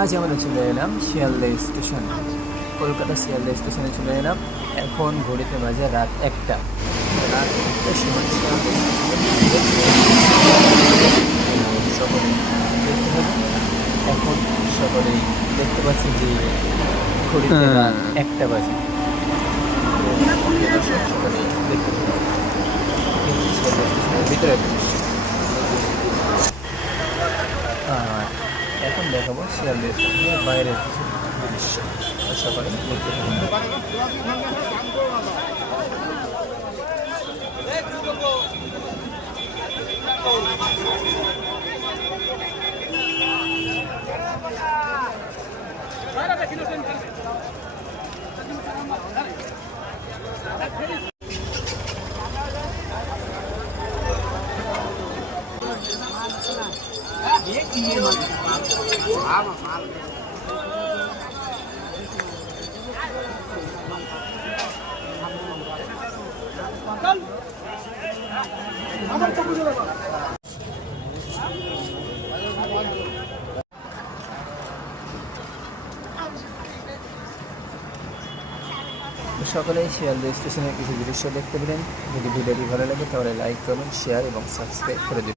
আজ আমরা চলে এলাম শিয়ালদা স্টেশন, কলকাতা শিয়ালদা স্টেশনে চলে এলাম। এখন ঘড়িতে বাজে রাত 1টার সময় শিয়ালদা সকলে দেখতে হবে। এখন সকলেই দেখতে পাচ্ছি যে ঘড়িতে রাত 1টা বাজে। সকলে দেখতে পাবে শিয়ালদা স্টেশনের ভিতরে দৃশ্য। আর এখন দেখাবো শিয়ালদা স্টেশনের বাইরের দৃশ্য, সকালে দেখতে পাবেন। সকলেই শিয়ালদা স্টেশনের কিছু দৃশ্য দেখতে পেলেন। যদি ভিডিওটি ভালো লাগে তাহলে লাইক করুন, শেয়ার এবং সাবস্ক্রাইব করে দিন।